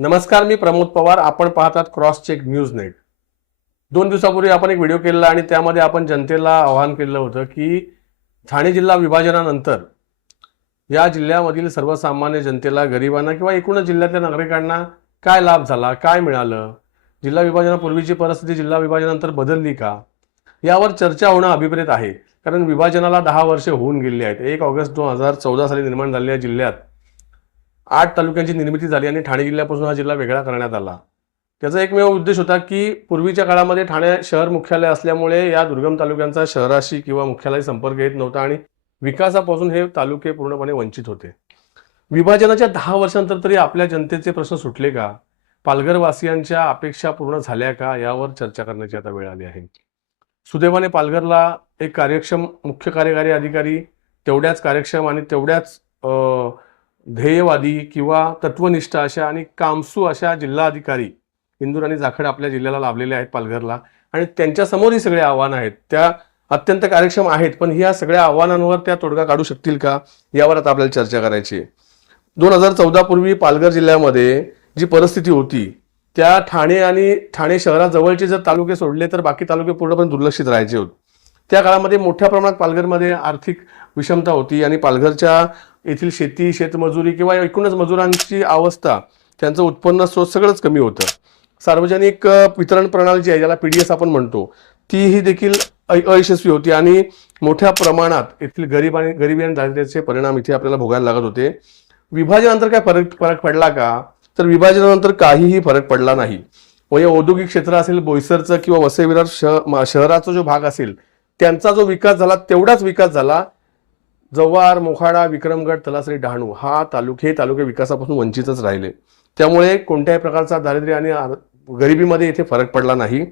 नमस्कार मी प्रमोद पवार. आपण पाहतात क्रॉस चेक न्यूज नेट. दोन दिवसापूर्वी आपण एक व्हिडिओ केलेला आणि त्यामध्ये आपण जनतेला आवाहन केलं होतं की ठाणे जिल्हा विभाजनानंतर या जिल्ह्यामधील सर्वसामान्य जनतेला गरिबांना किंवा एकूणच जिल्ह्यातल्या नागरिकांना काय लाभ झाला काय मिळालं? जिल्हा विभाजनापूर्वीची परिस्थिती जिल्हा विभाजनानंतर बदलली का? यावर चर्चा होणं अभिप्रेत आहे. कारण विभाजनाला दहा वर्षे होऊन गेली आहेत. एक ऑगस्ट दोन हजार चौदा साली निर्माण झालेल्या जिल्ह्यात आठ तालुक्यांची निर्मिती झाली आणि ठाणे जिल्ह्यापासून हा जिल्हा वेगळा करण्यात आला. त्याचा एकमेव उद्देश होता की पूर्वीच्या काळामध्ये ठाणे शहर मुख्यालय असल्यामुळे या दुर्गम तालुक्यांचा शहराशी किंवा मुख्यालय संपर्क येत नव्हता आणि विकासापासून हे तालुके पूर्णपणे वंचित होते. विभाजनाच्या दहा वर्षांतर तरी आपल्या जनतेचे प्रश्न सुटले का? पालघरवासियांच्या अपेक्षा पूर्ण झाल्या का? यावर चर्चा करण्याची आता वेळ आली आहे. सुदैवाने पालघरला एक कार्यक्षम मुख्य कार्यकारी अधिकारी तेवढ्याच कार्यक्षम आणि तेवढ्याच अं, ध्येयवादी किंवा तत्वनिष्ठ अशा आणि कामसू अशा जिल्हाधिकारी इंदूर आणि जाखड आपल्या जिल्ह्याला लाभलेले आहेत पालघरला. आणि त्यांच्यासमोर ही सगळे आव्हानं आहेत. त्या अत्यंत कार्यक्षम आहेत. पण ह्या सगळ्या आव्हानांवर त्या तोडगा काढू शकतील का? यावर आता आपल्याला चर्चा करायची आहे. दोन हजार चौदा पूर्वी पालघर जिल्ह्यामध्ये जी परिस्थिती होती त्या ठाणे आणि ठाणे शहराजवळचे जर तालुके सोडले तर बाकी तालुके पूर्णपणे दुर्लक्षित राहायचे होते. त्या काळामध्ये मोठ्या प्रमाणात पालघरमध्ये आर्थिक विषमता होती आणि पालघरच्या येथील शेती शेतमजुरी किंवा एकूणच मजुरांची अवस्था त्यांचं उत्पन्न स्रोत सगळंच कमी होतं. सार्वजनिक वितरण प्रणाली जी आहे ज्याला पी डी एस आपण म्हणतो तीही देखील अयशस्वी होती आणि मोठ्या प्रमाणात येथील गरीब आणि गरिबी आणि दारिद्र्याचे परिणाम इथे आपल्याला भोगायला लागत होते. विभाजनानंतर काय फरक फरक पडला का? तर विभाजनानंतर काहीही फरक पडला नाही. व या औद्योगिक क्षेत्र असेल बोईसरचं किंवा वसई विरार शह- शहराचा जो भाग असेल त्यांचा जो विकास झाला तेवढाच विकास झाला. जव्हार मोखाडा विक्रमगड तलासरी डहाणू हा तालुके हे तालुके विकासापासून वंचितच राहिले. त्यामुळे कोणत्याही प्रकारचा दारिद्र्य आणि गरिबीमध्ये इथे फरक पडला नाही.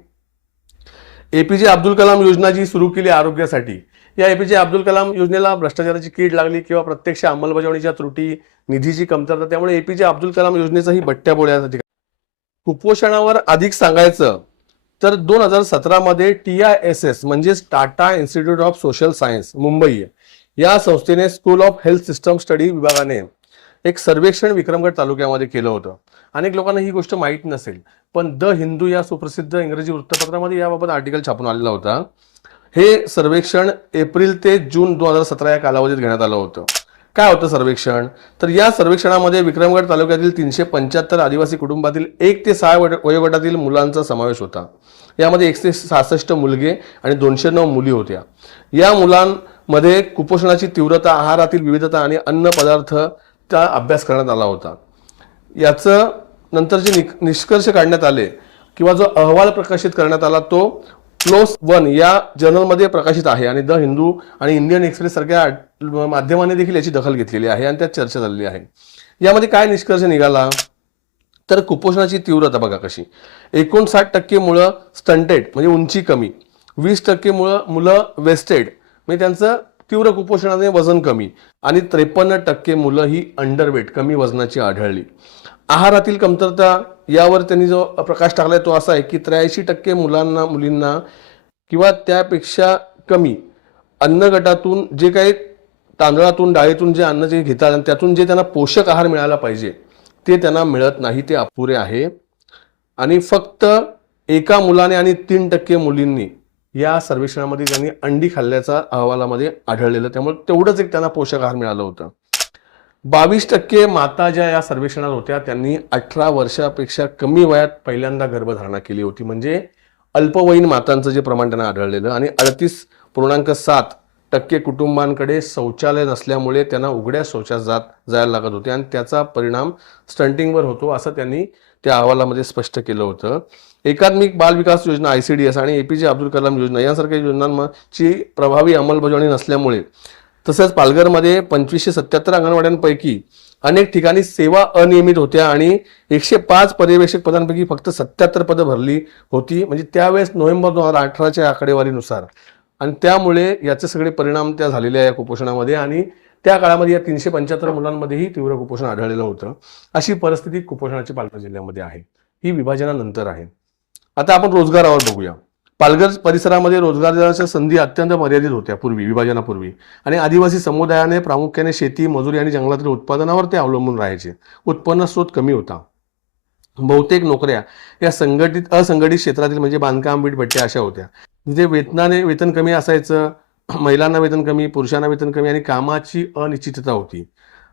एपीजे अब्दुल कलाम योजना जी सुरू केली आरोग्यासाठी या एपीजे अब्दुल कलाम योजनेला भ्रष्टाचाराची कीड लागली किंवा प्रत्यक्ष अंमलबजावणीच्या त्रुटी निधीची कमतरता त्यामुळे A P J Abdul Kalam योजनेचाही बट्ट्या बोळ्यासाठी कुपोषणावर अधिक सांगायचं तर दोन हजार सतरामध्ये टी आय एस एस म्हणजेच Tata institute of social science Mumbai या संस्थेने school of health system study विभागाने एक सर्वेक्षण विक्रमगड तालुक्यामध्ये केलं होतं. अनेक लोकांना ही गोष्ट माहीत नसेल पण द हिंदू या सुप्रसिद्ध इंग्रजी वृत्तपत्रामध्ये याबाबत आर्टिकल छापून आलेला होता. हे सर्वेक्षण एप्रिल ते जून दोन हजार सतरा या कालावधीत घेण्यात आलं होतं. काय होतं सर्वेक्षण? तर या सर्वेक्षणामध्ये विक्रमगड तालुक्यातील तीनशे पंच्याहत्तर आदिवासी कुटुंबातील एक ते सहा वट वयोगटातील मुलांचा समावेश होता. यामध्ये एकशे सहासष्ट मुलगे आणि दोनशे नऊ मुली होत्या. या मुलांमध्ये कुपोषणाची तीव्रता आहारातील विविधता आणि अन्न पदार्थचा अभ्यास करण्यात आला होता. याचं नंतर जे निक- निष्कर्ष काढण्यात आले किंवा जो अहवाल प्रकाशित करण्यात आला तो क्लोज वन या जर्नलमध्ये प्रकाशित आहे आणि द हिंदू आणि इंडियन एक्सप्रेस सारख्या माध्यमाने देखील याची दखल घेतलेली आहे आणि त्यात चर्चा झालेली आहे. यामध्ये काय निष्कर्ष निघाला? तर कुपोषणाची तीव्रता बघा कशी. एकोणसाठ टक्के मुलं स्टंटेड म्हणजे उंची कमी. वीस टक्के मुलं मुलं वेस्टेड म्हणजे त्यांचं तीव्र कुपोषणाने वजन कमी आणि त्रेपन्न टक्के मुलं ही अंडरवेट कमी वजनाची आढळली. आहारातील कमतरता यावर त्यांनी जो प्रकाश टाकलाय तो असा आहे की त्र्याऐंशी टक्के मुलांना मुलींना किंवा त्यापेक्षा कमी अन्न गटातून जे काही तांदळातून डाळीतून जे अन्न जे घेतात आणि त्यातून जे त्यांना पोषक आहार मिळाला पाहिजे ते त्यांना मिळत नाही ते अपुरे आहे. आणि फक्त एका मुलाने आणि तीन टक्के मुलींनी या सर्वेक्षणामध्ये त्यांनी अंडी खाल्ल्याचा अहवालामध्ये आढळलेलं त्यामुळे तेवढंच एक त्यांना पोषक आहार मिळालं होतं. बावीस टक्के माता ज्या या सर्वेक्षणात होत्या त्यांनी अठरा वर्षापेक्षा कमी वयात पहिल्यांदा गर्भधारणा केली होती. म्हणजे अल्पवयीन मातांचं जे प्रमाण त्यांना आढळलेलं आणि अडतीस पूर्णांक सात टक्के कुटुंबांकडे शौचालय नसल्यामुळे त्यांना उघड्या शौचास जात जायला लागत होते आणि त्याचा परिणाम स्टंटिंगवर होतो असं त्यांनी त्या अहवालामध्ये स्पष्ट केलं होतं. एकात्मिक बाल विकास योजना आय सी डी एस आणि A P J Abdul Kalam योजना यांसारख्या योजनांची प्रभावी अंमलबजावणी नसल्यामुळे तसंच पालघरमध्ये पंचवीसशे सत्याहत्तर अंगणवाड्यांपैकी अनेक ठिकाणी सेवा अनियमित होत्या आणि एकशे पाच पर्यवेक्षक पदांपैकी फक्त सत्याहत्तर पदं भरली होती. म्हणजे त्यावेळेस नोव्हेंबर दोन हजार अठराच्या आकडेवारीनुसार. आणि त्यामुळे याचे सगळे परिणाम त्या झालेले आहे या कुपोषणामध्ये आणि त्या काळामध्ये या तीनशे पंच्याहत्तर मुलांमध्येही तीव्र कुपोषण आढळलेलं होतं. अशी परिस्थिती कुपोषणाची पालघर जिल्ह्यामध्ये आहे. ही विभाजनानंतर आहे. आता आपण रोजगारावर बघूया. पालघर परिसरामध्ये रोजगाराच्या संधी अत्यंत मर्यादित होत्या पूर्वी विभाजनापूर्वी. आणि आदिवासी समुदायाने प्रामुख्याने शेती मजुरी आणि जंगलातील उत्पादनावर ते अवलंबून राहायचे. उत्पन्न स्रोत कमी होता. बहुतेक नोकऱ्या या संघटित असंघटित क्षेत्रातील म्हणजे बांधकाम वीटभट्ट्या अशा होत्या. जिथे वेतनाने वेतन कमी असायचं महिलांना वेतन कमी पुरुषांना वेतन कमी आणि कामाची अनिश्चितता होती.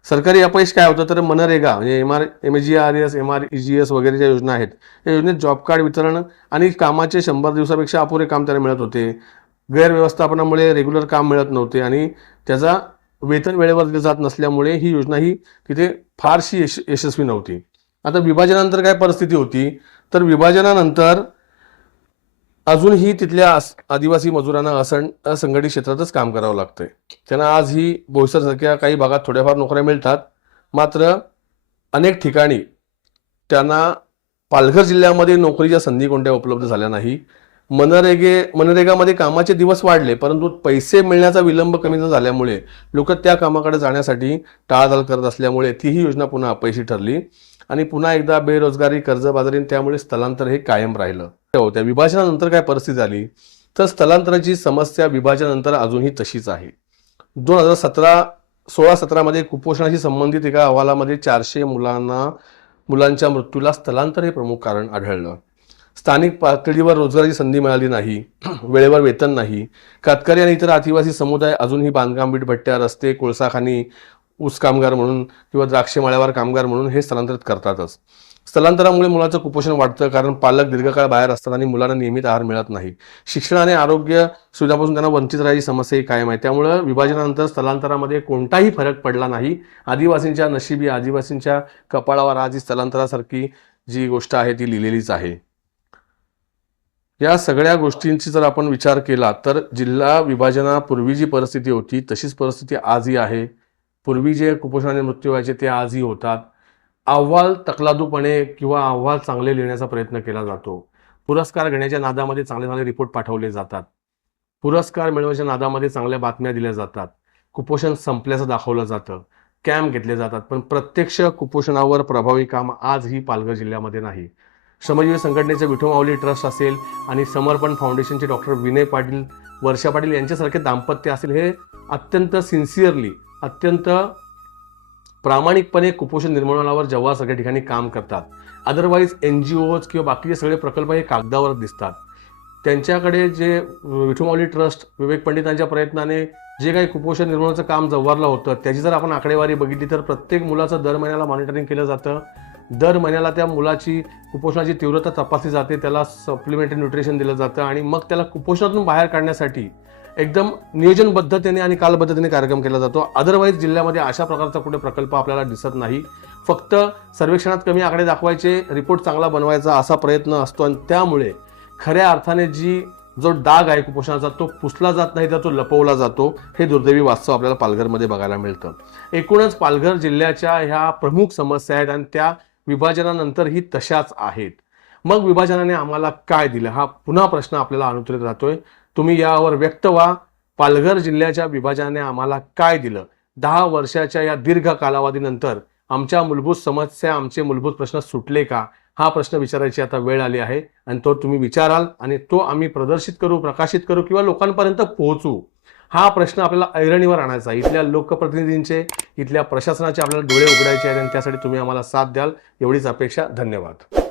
सरकारी अपयश काय होतं? तर मनरेगा म्हणजे M R M G R S M R E G S वगैरे ज्या योजना आहेत या योजनेत जॉब कार्ड वितरण आणि कामाचे शंभर दिवसापेक्षा अपुरे काम त्याला मिळत होते. गैरव्यवस्थापनामुळे रेग्युलर काम मिळत नव्हते आणि त्याचा वेतन वेळेवर दिलं जात नसल्यामुळे ही योजना ही तिथे फारशी यश यशस्वी नव्हती. आता विभाजनानंतर काय परिस्थिती होती? तर विभाजनानंतर अजूनही तिथल्या आस- आदिवासी मजुरांना असं असंघटित क्षेत्रातच काम करावं लागतंय. त्यांना आजही बोईसरसारख्या काही भागात थोड्याफार नोकऱ्या मिळतात. मात्र अनेक ठिकाणी त्यांना पालघर जिल्ह्यामध्ये नोकरीच्या संधी कोणत्या उपलब्ध झाल्या नाही. मनरेगे मनरेगामध्ये कामाचे दिवस वाढले परंतु पैसे मिळण्याचा विलंब कमी न झाल्यामुळे लोक त्या कामाकडे जाण्यासाठी टाळाटाळ करत असल्यामुळे तीही योजना पुन्हा अपयशी ठरली आणि पुन्हा एकदा बेरोजगारी कर्जबाजारी त्यामुळे स्थलांतर हे कायम राहिलं. हो, त्या विभाजनानंतर काय परिस्थिती झाली? तर स्थलांतराची समस्या विभाजनानंतर अजूनही तशीच आहे. दोन हजार सतरा सोळा सतरामध्ये कुपोषणाशी संबंधित एका अहवालामध्ये चारशे मुलांना मुलांच्या मृत्यूला स्थलांतर हे प्रमुख कारण आढळलं. स्थानिक पातळीवर रोजगाराची संधी मिळाली नाही वेळेवर वेतन नाही. कातकरी आणि इतर आदिवासी समुदाय अजूनही बांधकाम वीटभट्ट्या रस्ते कोळसाखानी ऊस कामगार म्हणून किंवा द्राक्ष माळ्यावर कामगार म्हणून हे स्थलांतरित करतातच. स्थलांतरामुळे मुलाचं कुपोषण वाढतं कारण पालक दीर्घकाळ बाहेर असतात आणि मुलांना नियमित आहार मिळत नाही. शिक्षण आणि आरोग्य सुविधापासून त्यांना वंचित राहायची समस्या ही कायम आहे. त्यामुळं विभाजनानंतर स्थलांतरामध्ये कोणताही फरक पडला नाही. आदिवासींच्या नशिबी आदिवासींच्या कपाळावर आज ही स्थलांतरासारखी जी गोष्ट आहे ती लिहिलेलीच आहे. या सगळ्या गोष्टींची जर आपण विचार केला तर जिल्हा विभाजनापूर्वी जी परिस्थिती होती तशीच परिस्थिती आजही आहे. पूर्वी जे कुपोषणाने मृत्यू व्हायचे ते आजही होतात. अहवाल तकलादूपणे किंवा अहवाल चांगले लिहिण्याचा प्रयत्न केला जातो. पुरस्कार घेण्याच्या नादामध्ये चांगले चांगले रिपोर्ट पाठवले जातात. पुरस्कार मिळवण्याच्या नादामध्ये चांगल्या बातम्या दिल्या जातात. कुपोषण संपल्याचं दाखवलं जातं. कॅम्प घेतले जातात. पण प्रत्यक्ष कुपोषणावर प्रभावी काम आजही पालघर जिल्ह्यामध्ये नाही. श्रमजीवी संघटनेचे विठू माऊली ट्रस्ट असेल आणि समर्पण फाउंडेशनचे डॉक्टर विनय पाटील वर्षा पाटील यांच्यासारखे दाम्पत्य असेल हे अत्यंत सिन्सिअरली अत्यंत प्रामाणिकपणे कुपोषण निर्मूलनावर जेव्हा सगळ्या ठिकाणी काम करतात. अदरवाईज एन जी ओज किंवा बाकीचे सगळे प्रकल्प हे कागदावर दिसतात. त्यांच्याकडे जे विठुमाऊली ट्रस्ट विवेक पंडितांच्या प्रयत्नाने जे काही कुपोषण निर्मूलनाचं काम जव्हारलं होतं त्याची जर आपण आकडेवारी बघितली तर प्रत्येक मुलाचं दर महिन्याला मॉनिटरिंग केलं जातं. दर महिन्याला त्या मुलाची कुपोषणाची तीव्रता तपासली जाते त्याला सप्लिमेंटरी न्यूट्रिशन दिलं जातं आणि मग त्याला कुपोषणातून बाहेर काढण्यासाठी एकदम नियोजनबद्धतेने आणि कालबद्धतेने कार्यक्रम केला जातो. अदरवाईज जिल्ह्यामध्ये अशा प्रकारचा कुठे प्रकल्प आपल्याला दिसत नाही. फक्त सर्वेक्षणात कमी आकडे दाखवायचे रिपोर्ट चांगला बनवायचा असा प्रयत्न असतो आणि त्यामुळे खऱ्या अर्थाने जी जो डाग आहे कुपोषणाचा तो पुसला जात नाही तर तो लपवला जातो. हे दुर्दैवी वास्तव आपल्याला पालघरमध्ये बघायला मिळतं. एकूणच पालघर जिल्ह्याच्या ह्या प्रमुख समस्या आहेत आणि त्या विभाजनानंतरही तशाच आहेत. मग विभाजनाने आम्हाला काय दिलं? हा पुन्हा प्रश्न आपल्याला अनुत्तरित राहतोय. तुम्ही यावर व्यक्त व्हा. पालघर जिल्ह्याच्या विभाजनाने आम्हाला काय दिलं? दहा वर्षाच्या या दीर्घ कालावधीनंतर आमच्या मूलभूत समस्या आमचे मूलभूत प्रश्न सुटले का? हा प्रश्न विचारायची आता वेळ आली आहे आणि तो तुम्ही विचाराल आणि तो आम्ही प्रदर्शित करू प्रकाशित करू किंवा लोकांपर्यंत पोहोचू. हा प्रश्न आपल्याला ऐरणीवर आणायचा इथल्या लोकप्रतिनिधींचे इथल्या प्रशासनाचे आपल्याला डोळे उघडायचे आहेत आणि त्यासाठी तुम्ही आम्हाला साथ द्याल. एवढीच अपेक्षा. धन्यवाद.